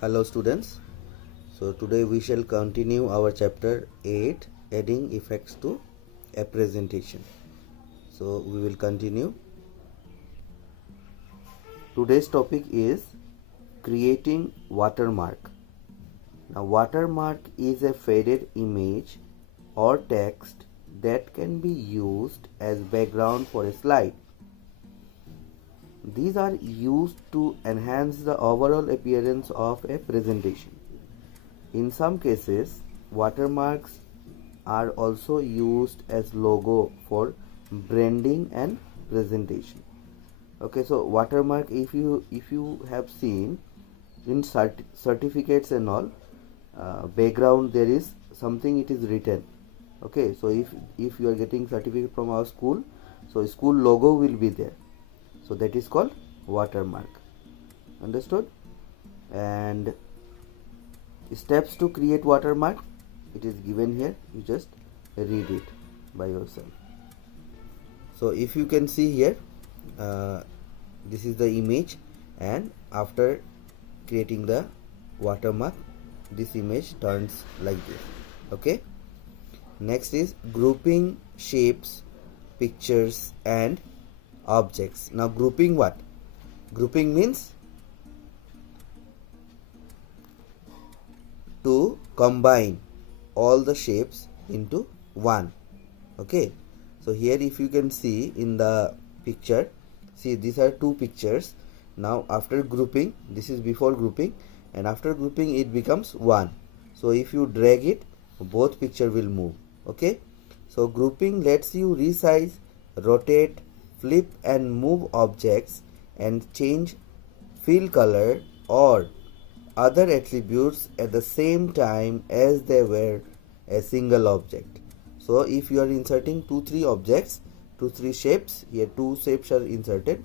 Hello students, so today we shall continue our chapter 8 adding effects to a presentation. So we will continue. Today's topic is creating watermark. Now watermark is a faded image or text that can be used as background for a slide. These are used to enhance the overall appearance of a presentation. In some cases, watermarks are also used as logo for branding and presentation. Okay, so watermark, if you have seen in certificates and all, background there is something it is written. Okay, so if you are getting certificate from our school, so school logo will be there. So that is called watermark. Understood? And steps to create watermark, it is given here. You just read it by yourself. So if you can see here, this is the image, and after creating the watermark, this image turns like this. Okay. Next is grouping shapes, pictures and objects. Now grouping what? Grouping means to combine all the shapes into one. Okay, so here if you can see in the picture, see these are two pictures. Now after grouping, this is before grouping, and after grouping it becomes one. So if you drag it, both picture will move. Okay, so grouping lets you resize, rotate, flip and move objects and change fill color or other attributes at the same time as they were a single object. So if you are inserting 2-3 objects, 2-3 shapes, here 2 shapes are inserted.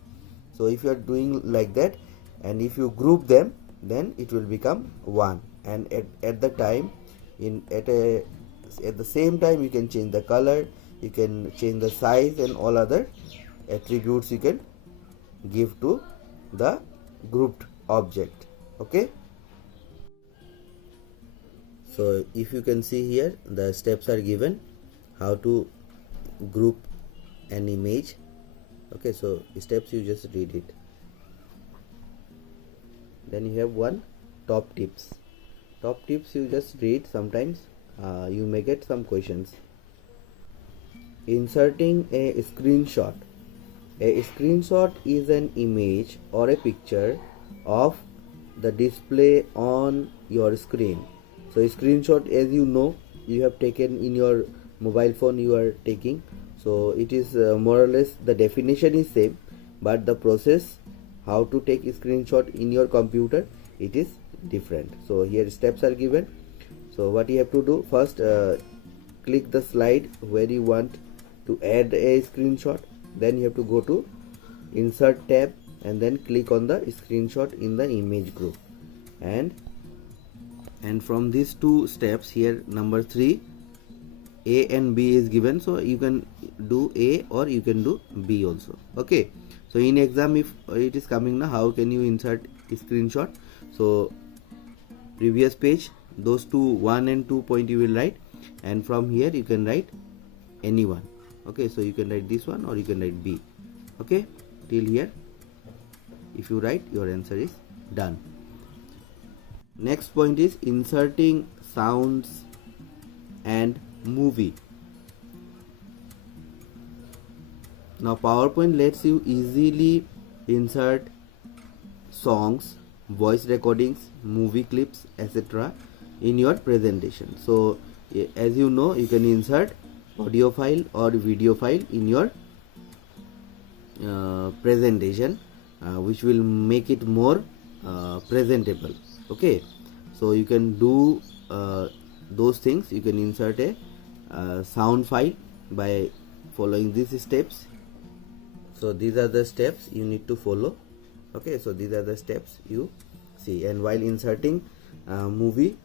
So if you are doing like that, and if you group them, then it will become one. And at the time, at the same time, you can change the color, you can change the size and all other attributes you can give to the grouped object. Okay, so if you can see here, the steps are given how to group an image. Okay, so steps, you just read it. Then you have one top tips. Top tips you just read. Sometimes you may get some questions. Inserting a screenshot. A screenshot is an image or a picture of the display on your screen. So a screenshot, as you know, you have taken in your mobile phone, you are taking. So it is more or less the definition is same, but the process how to take a screenshot in your computer, it is different. So here steps are given. So what you have to do, first click the slide where you want to add a screenshot. Then you have to go to insert tab and then click on the screenshot in the image group, and from these two steps here, number 3, A and B is given, so you can do A or you can do B also. Okay, so in exam if it is coming now, how can you insert a screenshot? So previous page, those two 1 and 2 point you will write, and from here you can write any one. Okay, so you can write this one or you can write B. Okay, till here if you write, your answer is done. Next point is inserting sounds and movie. Now PowerPoint lets you easily insert songs, voice recordings, movie clips, etc. in your presentation. So as you know, you can insert audio file or video file in your presentation, which will make it more presentable. Okay, so you can do those things. You can insert a sound file by following these steps. So these are the steps you need to follow. Okay, so these are the steps you see. And while inserting movie,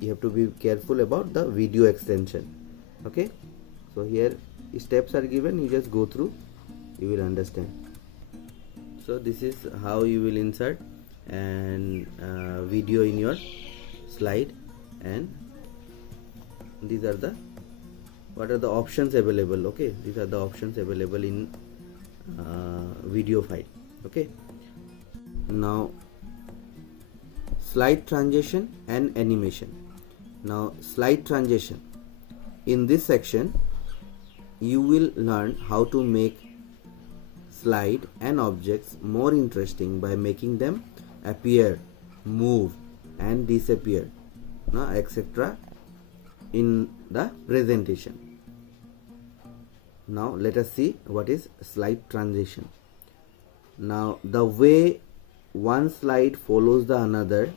you have to be careful about the video extension. Okay, so here steps are given, you just go through, you will understand. So this is how you will insert and video in your slide, and these are the what are the options available. Okay, these are the options available in video file. Okay, now slide transition and animation. Now slide transition, in this section you will learn how to make slide and objects more interesting by making them appear, move and disappear, etc. in the presentation. Now let us see what is slide transition. Now the way one slide follows the another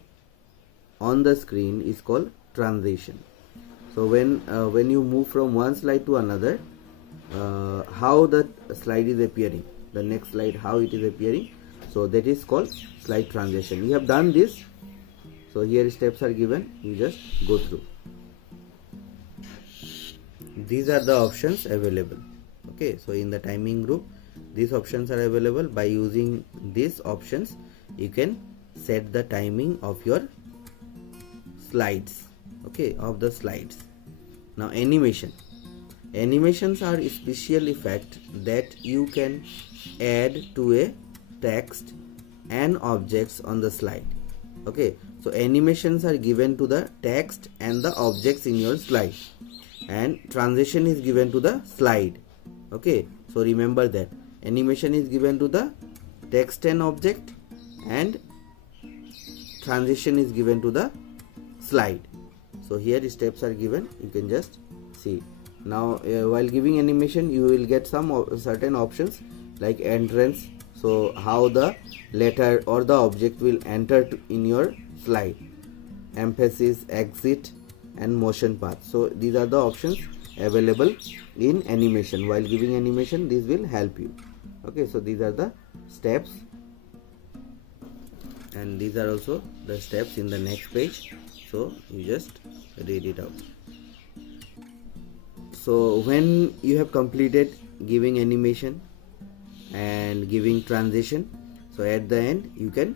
on the screen is called transition. So when you move from one slide to another, how the slide is appearing, the next slide how it is appearing, so that is called slide transition. You have done this, so here steps are given, you just go through. These are the options available. Okay, so in the timing group these options are available. By using these options you can set the timing of your slides. Okay, of the slides. Now animation. Animations are a special effect that you can add to a text and objects on the slide. Okay, so animations are given to the text and the objects in your slide, and transition is given to the slide. Okay, so remember that animation is given to the text and object, and transition is given to the slide. So here steps are given, you can just see. Now while giving animation you will get some certain options like entrance, so how the letter or the object will enter in your slide, emphasis, exit and motion path. So these are the options available in animation. While giving animation this will help you. Okay, so these are the steps, and these are also the steps in the next page, so you just read it out. So when you have completed giving animation and giving transition, so at the end you can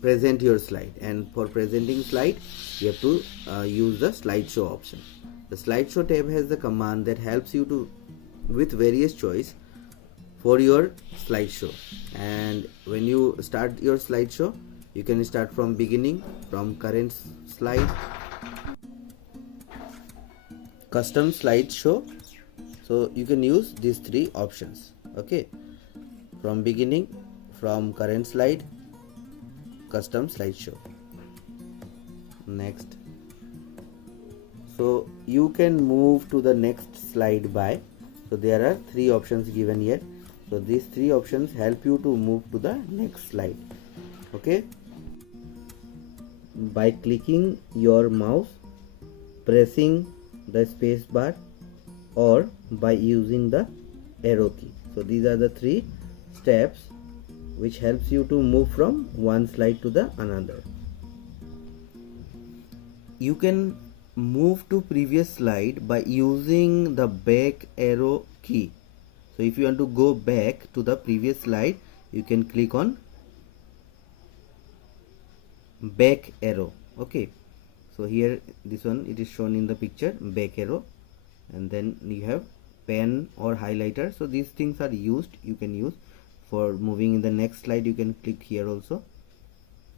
present your slide, and for presenting slide you have to use the slideshow option. The slideshow tab has the command that helps you to with various choice for your slideshow, and when you start your slideshow you can start from beginning, from current slide, custom slideshow. So you can use these three options. Okay, from beginning, from current slide, custom slideshow. Next, so you can move to the next slide by, so there are three options given here, so these three options help you to move to the next slide. Okay, by clicking your mouse, pressing the space bar, or by using the arrow key. So these are the three steps which helps you to move from one slide to the another. You can move to previous slide by using the back arrow key. So if you want to go back to the previous slide, you can click on back arrow. Okay, so here this one it is shown in the picture, back arrow, and then you have pen or highlighter. So these things are used, you can use for moving in the next slide. You can click here also.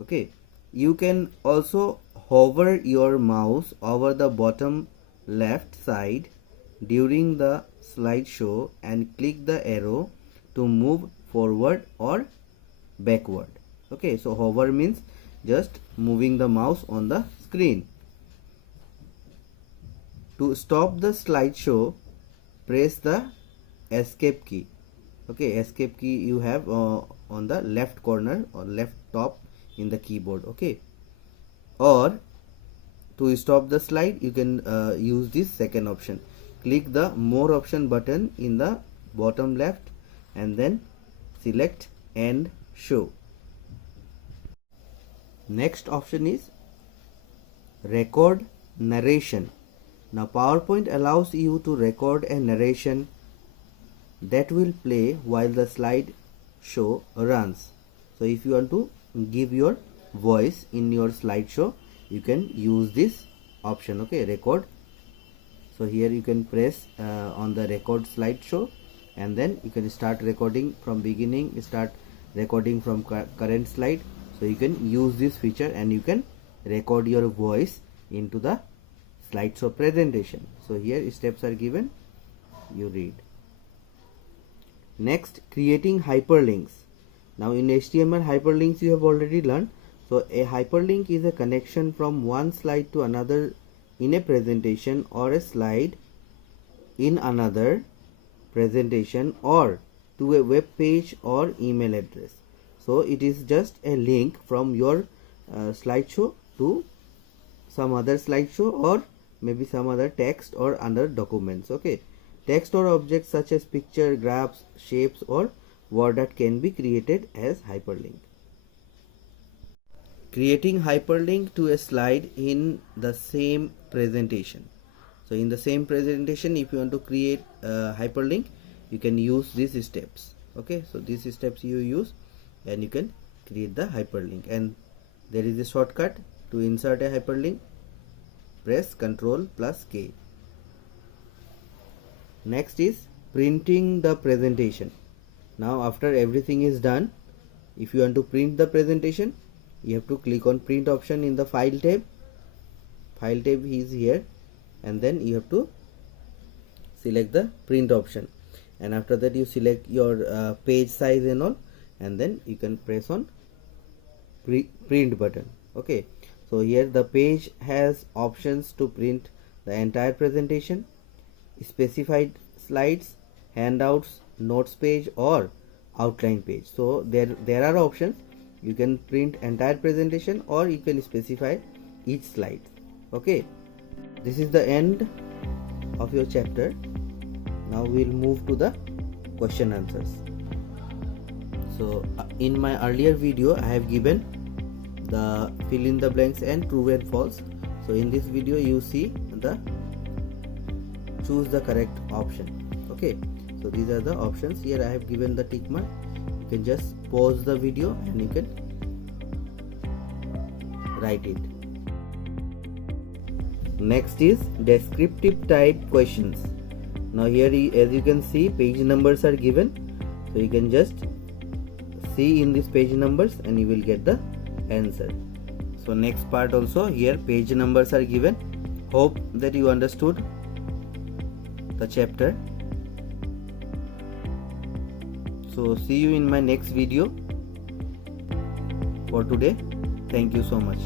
Okay, you can also hover your mouse over the bottom left side during the slideshow and click the arrow to move forward or backward. Okay, so hover means just moving the mouse on the screen. To stop the slideshow, press the escape key. Okay, escape key you have on the left corner or left top in the keyboard. Okay, or to stop the slide you can use this second option. Click the more option button in the bottom left and then select end show. Next option is record narration. Now PowerPoint allows you to record a narration that will play while the slide show runs. So if you want to give your voice in your slideshow, you can use this option. Okay, record. So here you can press on the record slideshow, and then you can start recording from beginning, start recording from current slide. So you can use this feature and you can record your voice into the slideshow presentation. So here steps are given, you read. Next, creating hyperlinks. Now in HTML, hyperlinks you have already learned. So a hyperlink is a connection from one slide to another in a presentation, or a slide in another presentation, or to a web page or email address. So it is just a link from your slideshow to some other slideshow, or maybe some other text or other documents. Okay, text or objects such as picture, graphs, shapes or word art can be created as hyperlink. Creating hyperlink to a slide in the same presentation. So in the same presentation, if you want to create a hyperlink, you can use these steps. Okay, so these steps you use and you can create the hyperlink. And there is a shortcut to insert a hyperlink. Press Ctrl+K. Next is printing the presentation. Now after everything is done, if you want to print the presentation, you have to click on print option in the file tab. File tab is here, and then you have to select the print option, and after that you select your page size and all, and then you can press on print button. Okay, so here the page has options to print the entire presentation, specified slides, handouts, notes page or outline page. So there are options. You can print entire presentation or you can specify each slide. Okay, this is the end of your chapter. Now we'll move to the question answers. So in my earlier video I have given the fill in the blanks and true and false. So in this video you see the choose the correct option. Okay, so these are the options. Here I have given the tick mark. You can just pause the video and you can write it. Next is descriptive type questions. Now here as you can see, page numbers are given, so you can just see in these page numbers and you will get the answer. So next part also, here page numbers are given. Hope that you understood the chapter. So see you in my next video. For today, thank you so much.